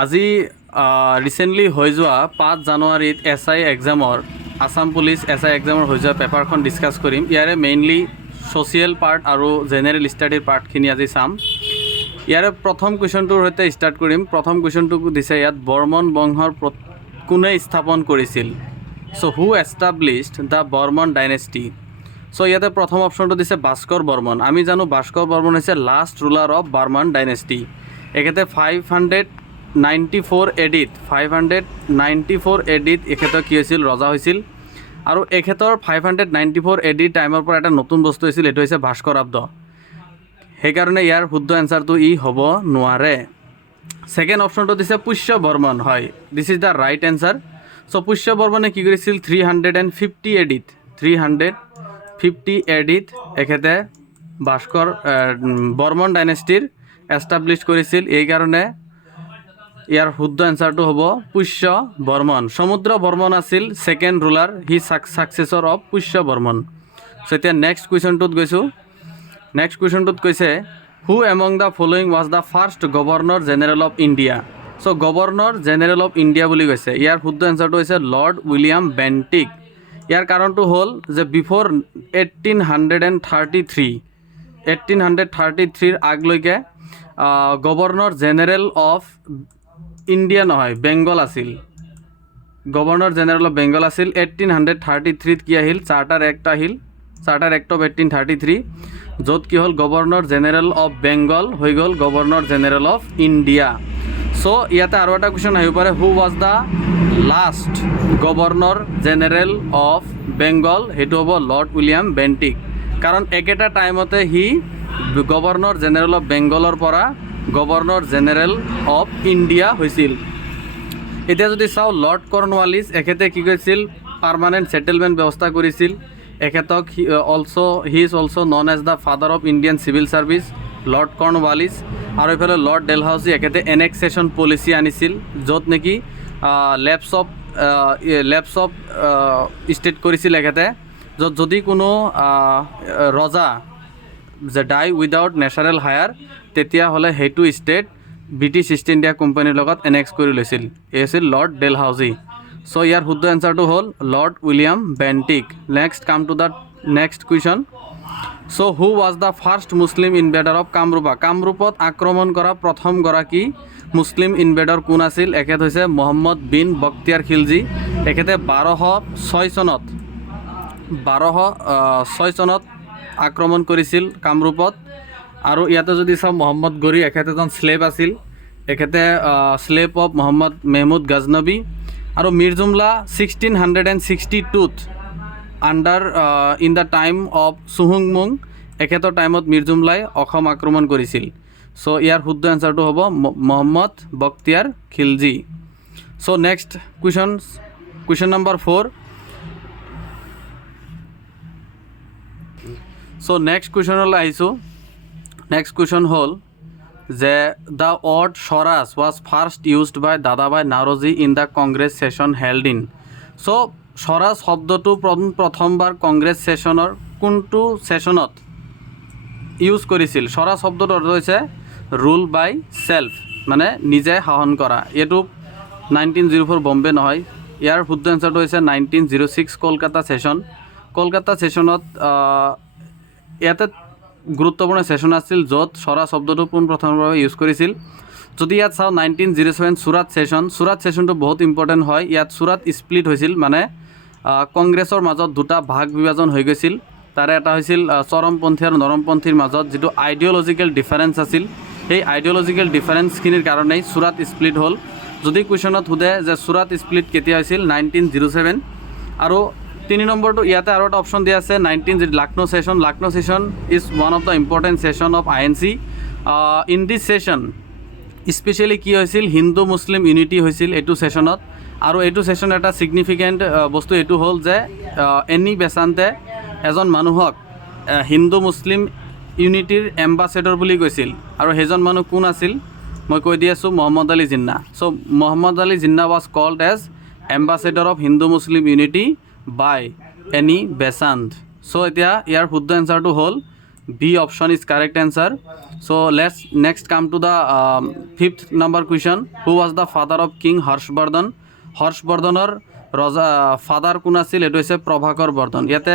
আজি ৰিচেণ্টলি হৈ যোৱা 5 জানুৱাৰীত SI এক্সামৰ আসাম পুলিচ SI এক্সামৰ হৈ যোৱা পেপাৰখন ডিছকাছ কৰিম। ইয়াৰে মেইনলি ছ'চিয়েল পাৰ্ট আৰু জেনেৰেল ষ্টাডিৰ পাৰ্টখিনি আজি চাম। ইয়াৰে প্ৰথম কুৱেশ্যনটোৰ সৈতে ষ্টাৰ্ট কৰিম। প্ৰথম কুৱেশ্যনটো দিছে ইয়াত বৰ্মন বংশৰ কোনে স্থাপন কৰিছিল। চ' হু এষ্টাব্লিছড দ্য বৰ্মন ডাইনেষ্টি। চ' ইয়াতে প্ৰথম অপশ্যনটো দিছে ভাস্কৰ বৰ্মন। আমি জানো ভাস্কৰ বৰ্মন হৈছে last ruler of Barman dynasty. এখেতে 594 এডিত 594 এডিত এখেতৰ কি হৈছিল, ৰজা হৈছিল। আৰু এখেতৰ 594 এডি টাইমৰ পৰা এটা নতুন বস্তু হৈছিল, এইটো হৈছে ভাস্কৰাব্দ। সেইকাৰণে ইয়াৰ শুদ্ধ এনচাৰটো ই হ'ব নোৱাৰে। ছেকেণ্ড অপশ্যনটো দিছে পুষ্য বৰ্মন। হয়, this is the right answer. So' Pushya বৰ্মনে কি কৰিছিল, 350 এডিত 350 এডিত এখেতে বৰ্মন ডাইনেষ্টিৰ এষ্টাব্লিছ কৰিছিল। এইকাৰণে ইয়াৰ শুদ্ধ এনচাৰটো হ'ব পুষ্য বৰ্মন। সমুদ্ৰ বৰ্মন আছিল second ruler, he successor of Pushya Barman. So' এতিয়া নেক্সট কুৱেশ্যনটোত গৈছোঁ। নেক্সট কুৱেশ্যনটোত কৈছে who among the following was the first governor general of India. So' governor general of India বুলি কৈছে। ইয়াৰ শুদ্ধ এনচাৰটো হৈছে লৰ্ড উইলিয়াম বেণ্টিক। ইয়াৰ কাৰণটো হ'ল যে বিফ'ৰ 1833 আগলৈকে গভৰ্ণৰ জেনেৰেল অফ ইণ্ডিয়া নহয়, বেংগল আছিল। গভৰ্ণৰ জেনেৰেল অফ বেংগল আছিল। 1833 কি আহিল, চাৰ্টাৰ এক্ট আহিল, চাৰ্টাৰ এক্ট অফ 1833, য'ত কি হ'ল গভৰ্ণৰ জেনেৰেল অফ বেংগল হৈ গ'ল গভৰ্ণৰ জেনেৰেল অফ ইণ্ডিয়া। চ' ইয়াতে আৰু এটা কুৱেশ্যন আহিব পাৰে, হু was the last governor general of Bengal. সেইটো হ'ব লৰ্ড উইলিয়াম বেণ্টিক। কাৰণ একেটা টাইমতে সি গভৰ্ণৰ জেনেৰেল অফ বেংগলৰ পৰা গভৰ্ণৰ জেনেৰেল অফ ইণ্ডিয়া হৈছিল। এতিয়া যদি চাওঁ লৰ্ড কৰ্ণৱালিছ, এখেতে কি কৰিছিল, পাৰ্মানেণ্ট ছেটেলমেণ্ট ব্যৱস্থা কৰিছিল। এখেতক he is also' known as the father of Indian civil service, Lord Cornwallis. আৰু এইফালে লৰ্ড ডেলহাউচি, এখেতে এনেক্সেশ্যন পলিচি আনিছিল, য'ত নেকি লেপছ অফ ষ্টেট কৰিছিল এখেতে, য'ত যদি কোনো ৰজা যে ডাই উইদাউট নেচাৰেল হায়াৰ, তেতিয়াহ'লে সেইটো ষ্টেট ব্ৰিটিছ ইষ্ট ইণ্ডিয়া কোম্পানীৰ লগত এনেক্স কৰি লৈছিল। এই আছিল লৰ্ড ডেলহাউচি। চ' ইয়াৰ শুদ্ধ এনচাৰটো হ'ল Lord William Bentinck. Next come to the next question. So' who was the first Muslim invader of Kamarupa. কামৰূপত আক্ৰমণ কৰা প্ৰথমগৰাকী মুছলিম ইনভেডাৰ কোন আছিল? এখেত হৈছে মহম্মদ বিন বখতিয়াৰ খিলজী। এখেতে 1206 চনত আক্ৰমণ কৰিছিল কামৰূপত। আৰু ইয়াতে যদি চাওঁ মহম্মদ গৰি, এখেত এজন শ্লেভ আছিল। এখেতে শ্লেভ অফ মহম্মদ মেহমুদ গজনবী। আৰু মিৰ জুমলা 1662ত under in the time of চুহুংমুং, এখেতৰ টাইমত মিৰ জুমলাই অসম আক্ৰমণ কৰিছিল। চ' ইয়াৰ শুদ্ধ এনচাৰটো হ'ব Muhammad Bakhtiyar Khilji. So' next question number 4। So' next কুৱেশ্যনলৈ আহিছোঁ। নেক্সট কুৱেশ্যন হ'ল যে the word swaraj was first used by Dadabhai Naoroji in the Congress session held in. So' swaraj শব্দটো প্ৰথমবাৰ কংগ্ৰেছ ছেশ্যনৰ কোনটো ছেশ্যনত ইউজ কৰিছিল? স্বৰাজ শব্দটোৰ অৰ্থ হৈছে ৰুল বাই ছেল্ফ, মানে নিজে শাসন কৰা। এইটো 1904 বম্বে নহয়। ইয়াৰ শুদ্ধ এনচাৰটো হৈছে 1906 কলকাতা ছেশ্যন। কলকাতা ছেশ্যনত ইয়াতে গুৰুত্বপূৰ্ণ ছেশ্যন আছিল, য'ত স্বৰাজ শব্দটো পোনপ্ৰথমভাৱে ইউজ কৰিছিল। যদি ইয়াত চাওঁ 1907 চুৰাট ছেশ্যন। চুৰাট ছেশ্যনটো বহুত ইম্পৰ্টেণ্ট হয়। ইয়াত চুৰাট স্প্লিট হৈছিল, মানে কংগ্ৰেছৰ মাজত দুটা ভাগ বিভাজন হৈ গৈছিল। তাৰে এটা হৈছিল চৰমপন্থী আৰু নৰমপন্থীৰ মাজত যিটো আইডিঅ'লজিকেল ডিফাৰেঞ্চ আছিল, সেই আইডিঅ'লজিকেল ডিফাৰেঞ্চখিনিৰ কাৰণেই চুৰাট স্প্লিট হ'ল। যদি কুৱেশ্যনত সোধে যে চুৰাট স্প্লিট কেতিয়া হৈছিল, 1907। আৰু 3 নম্বৰটো ইয়াতে আৰু এটা অপশ্যন দিয়া আছে, Lucknow session. Lucknow session is one of the important session of INC। In this session specially কি হৈছিল, হিন্দু মুছলিম ইউনিটি হৈছিল এইটো ছেশ্যনত। আৰু এইটো ছেশ্যন এটা ছিগনিফিকেণ্ট বস্তু এইটো হ'ল যে এনি বেচান্তে এজন মানুহক হিন্দু মুছলিম ইউনিটিৰ এম্বাছেডৰ বুলি কৈছিল। আৰু সেইজন মানুহ কোন আছিল, মই কৈ দি আছোঁ, Mohammad Ali Jinnah. So' Mohammad Ali Jinnah was called as ambassador of Hindu Muslim unity by Annie Besant. So' এতিয়া ইয়াৰ শুদ্ধ এনচাৰটো হ'ল B option is correct answer. So let's next come to the fifth number question. Who was the father of King Harshvardhan? Harshvardhanor ৰজা father কোন আছিল? এইটো হৈছে প্ৰভাকৰ বৰ্ধন। ইয়াতে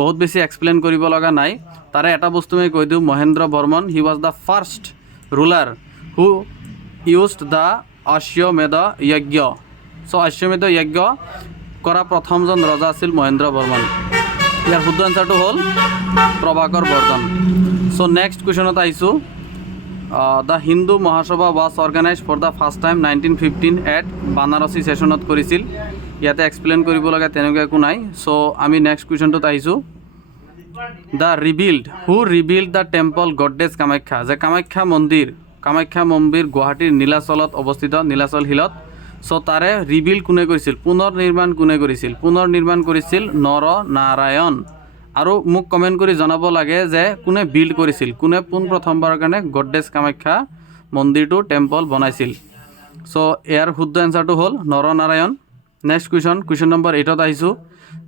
বহুত বেছি এক্সপ্লেইন কৰিব লগা নাই, তাৰে এটা বস্তু মই কৈ দিওঁ, Mahendra Barman. He was the first ruler who used the Ashvamedha yajna. চ' অশ্বমেধ যজ্ঞ কৰা প্ৰথমজন ৰজা আছিল মহেন্দ্ৰ বৰ্মন। ইয়াৰ শুদ্ধ এনচাৰটো হ'ল প্ৰভাকৰ বৰ্ধন। চ' নেক্সট কুৱেশ্যনত আহিছোঁ। The Hindu Mahasabha was organise for the first time 1915 at Banarasi ছেশ্যনত কৰিছিল। ইয়াতে এক্সপ্লেইন কৰিব লগা তেনেকুৱা একো নাই। চ' আমি নেক্সট কুৱেশ্যনটোত আহিছোঁ। The rebuild who rebuild the temple goddess Kamakhya. যে কামাখ্যা মন্দিৰ গুৱাহাটীৰ নীলাচলত অৱস্থিত, নীলাচল হিলত। চ' তাৰে ৰিবিল্ড কোনে কৰিছিল? পুনৰ নিৰ্মাণ কোনে কৰিছিল? পুনৰ নিৰ্মাণ কৰিছিল নৰনাৰায়ণ। আৰু মোক কমেণ্ট কৰি জনাব লাগে যে কোনে বিল্ড কৰিছিল, কোনে প্ৰথমবাৰৰ কাৰণে গডেছ কামাখ্যা মন্দিৰটো টেম্পল বনাইছিল। চ' ইয়াৰ শুদ্ধ এনচাৰটো হ'ল নৰনাৰায়ণ। নেক্সট কুৱেশ্যন নম্বৰ 8ত আহিছোঁ।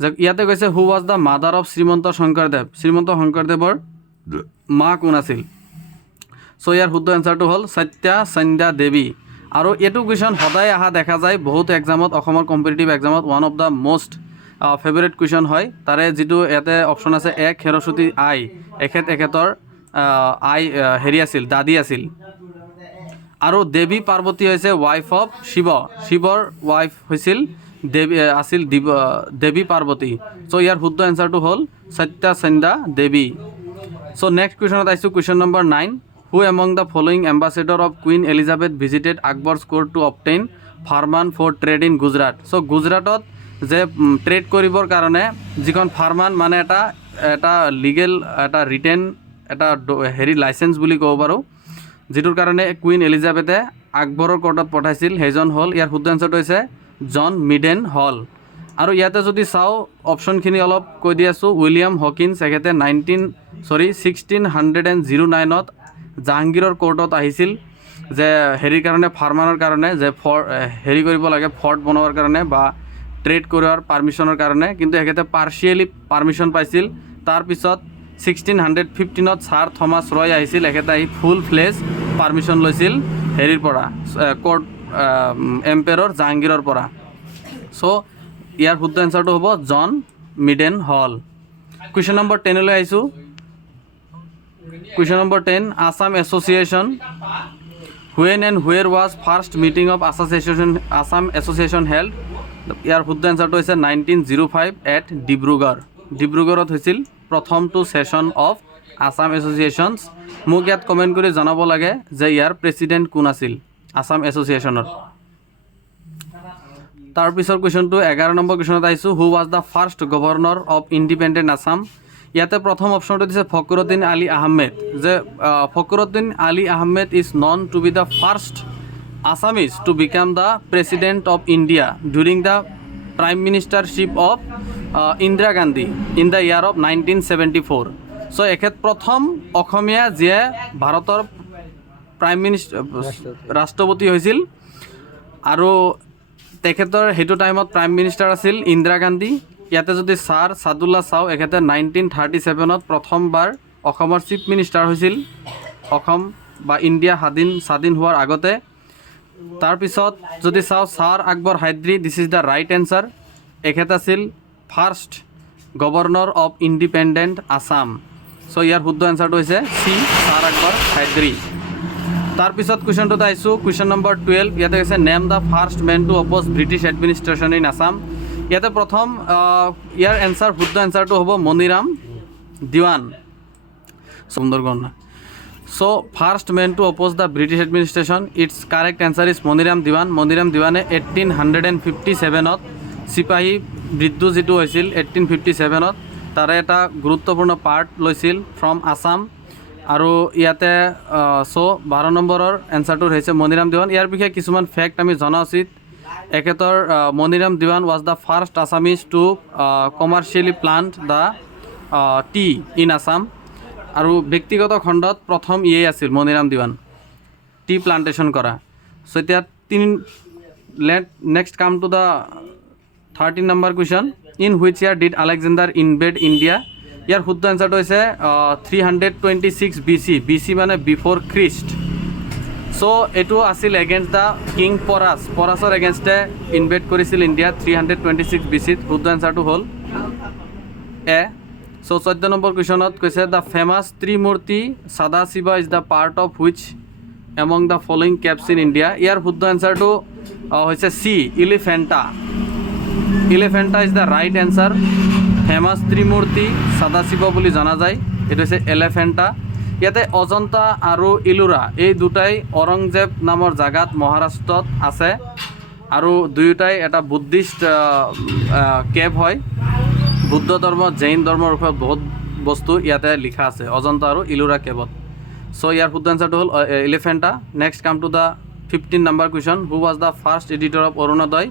যে ইয়াতে কৈছে হু was the mother of Srimanta Sankardev. Srimanta শংকৰদেৱৰ মা কোন আছিল? চ' ইয়াৰ শুদ্ধ এনচাৰটো হ'ল সত্যা সন্ধ্যা দেৱী। আৰু এইটো কুৱেশ্যন সদায় অহা দেখা যায় বহুত এক্সামত, অসমৰ কম্পিটিটিভ এক্সামত one of the most favourite question হয়। তাৰে যিটো ইয়াতে অপশ্যন আছে এক সৰস্বতী আই, এখেতৰ আই হেৰি আছিল, দাদী আছিল। আৰু দেৱী পাৰ্বতী হৈছে ৱাইফ অফ শিৱৰ ৱাইফ হৈছিল দেৱী পাৰ্বতী। চ' ইয়াৰ শুদ্ধ এনচাৰটো হ'ল সত্যা সন্ধ্যা দেৱী। চ' নেক্সট কুৱেশ্যনত আহিছোঁ। Question number 9। Who among the following ambassador of Queen Elizabeth visited Akbar's court to obtain farman for trade in Gujarat. So' গুজৰাটত যে ট্ৰেড কৰিবৰ কাৰণে যিখন ফাৰমান মানে এটা লিগেল এটা ৰিটেন এটা হেৰি লাইচেঞ্চ বুলি ক'ব পাৰোঁ, যিটোৰ কাৰণে কুইন এলিজাবেথে আকবৰৰ কোৰ্টত পঠাইছিল, সেইজন হ'ল, ইয়াৰ শুদ্ধ এনচাৰটো হৈছে জন মিডেন হল। আৰু ইয়াতে যদি চাওঁ অপশ্যনখিনি অলপ কৈ দি আছোঁ। উইলিয়াম হকিন্স এখেতে 1609ত জাহাংগীৰৰ কোৰ্টত আহিছিল যে হেৰিৰ কাৰণে, ফাৰ্মাৰৰ কাৰণে, যে হেৰি কৰিব লাগে ফৰ্ট বনোৱাৰ কাৰণে বা ট্ৰেড কৰাৰ পাৰ্মিশ্যনৰ কাৰণে, কিন্তু এখেতে পাৰ্চিয়েলি পাৰ্মিশ্যন পাইছিল। তাৰপিছত 1615ত ছাৰ থমাছ ৰয় আহিছিল, এখেতে আহি ফুল ফ্লেজ পাৰ্মিশ্যন লৈছিল হেৰিৰ পৰা, কোৰ্ট এম্পেৰৰ জাহাংগীৰৰ পৰা। চ' ইয়াৰ শুদ্ধ এনচাৰটো হ'ব John Mildenhall. Question number 10লৈ আহিছোঁ। Question number 10। Assam association when and where was first meeting of Assam association held. ইয়াৰ শুদ্ধ এনচাৰটো হৈছে 1905 এট ডিব্ৰুগড়ত হৈছিল প্ৰথমটো ছেশ্যন অফ আছাম এছ'চিয়েশ্যনছ। মোক ইয়াত কমেণ্ট কৰি জনাব লাগে যে ইয়াৰ প্ৰেচিডেণ্ট কোন আছিল আছাম এছ'চিয়েশ্যনৰ। তাৰপিছৰ কুৱেশ্যনটো 11 নম্বৰ কুৱেশ্যনত আহিছোঁ। Who was the first governor of independent Assam. ইয়াতে প্ৰথম অপশ্যনটো দিছে ফখৰুদ্দিন আলী আহমেদ। যে Fakhruddin Ali Ahmed is known to be the first Assamese to become the president of India during the prime ministership of Indira Gandhi in the year of 1974। So' এখেত প্ৰথম অসমীয়া যিয়ে ভাৰতৰ ৰাষ্ট্ৰপতি হৈছিল। আৰু তেখেতৰ সেইটো টাইমত প্ৰাইম মিনিষ্টাৰ আছিল ইন্দিৰা গান্ধী। ইয়াতে যদি ছাৰ ছাদুল্লা চাওঁ, এখেতে 1937ত প্ৰথমবাৰ অসমৰ চিফ মিনিষ্টাৰ হৈছিল, অসম বা ইণ্ডিয়া স্বাধীন হোৱাৰ আগতে। তাৰপিছত যদি চাওঁ sir Akbar Hydari, this is the right answer. এখেত আছিল first governor of independent Assam. So' ইয়াৰ শুদ্ধ এনচাৰটো হৈছে চি, ছাৰ আকবৰ হাইদ্ৰী। তাৰপিছত কুৱেশ্যনটোত আহিছোঁ। Question number 12। ইয়াতে কৈছে name the first man to oppose British administration in Assam. ইয়াতে প্ৰথম ইয়াৰ এনচাৰ, শুদ্ধ এনচাৰটো হ'ব Maniram Dewan, Sundargarh. So' first man to oppose the British administration, it's correct answer is Maniram Dewan. মণিৰাম দিৱানে 1857ত চিপাহী বিদ্ৰোহ যিটো হৈছিল 1857ত, তাৰে এটা গুৰুত্বপূৰ্ণ পাৰ্ট লৈছিল ফ্ৰম আছাম। আৰু ইয়াতে 12 নম্বৰৰ এনচাৰটো হৈছে মণিৰাম দিৱান। ইয়াৰ বিষয়ে কিছুমান ফেক্ট আমি জনা উচিত। এখেতৰ Maniram Dewan was the first Assamese to commercially plant the tea in Assam. আৰু ব্যক্তিগত খণ্ডত প্ৰথম আছিল মণিৰাম দিৱান টি প্লাণ্টেশ্যন কৰা। চ' এতিয়া next come to the 13 number question. In which year did Alexander invade India. ইয়াৰ শুদ্ধ এনচাৰটো হৈছে 326 BC, BC মানে বিফৰ খ্ৰীষ্ট। চ' এইটো আছিল এগেইনষ্ট দ্য কিং পৰাছৰ এগেইনষ্টে ইনভেড কৰিছিল ইণ্ডিয়া 326 BCত। শুদ্ধ এনচাৰটো হ'ল এ। চ' 14 নম্বৰ কুৱেশ্যনত কৈছে the famous Trimurti Sadashiva is the part of which among the following caves in India. ইয়াৰ শুদ্ধ এনচাৰটো হৈছে C, Elephanta. ইলিফেণ্টা is the right answer. Famous Trimurti Sadashiva বুলি জনা যায়, এইটো হৈছে এলিফেণ্টা। ইয়াতে অজন্তা আৰু ইলোৰা এই দুটাই ঔৰংজেব নামৰ জেগাত মহাৰাষ্ট্ৰত আছে, আৰু দুয়োটাই এটা বুদ্ধিষ্ট কেভ হয়। বুদ্ধ ধৰ্ম, জৈন ধৰ্মৰ ওপৰত বহুত বস্তু ইয়াতে লিখা আছে অজন্তা আৰু ইলোৰা কেভত। চ' ইয়াৰ শুদ্ধ এনচাৰটো হ'ল Elephanta. Next come to the 15 number question, who was the first editor of Orunodoi.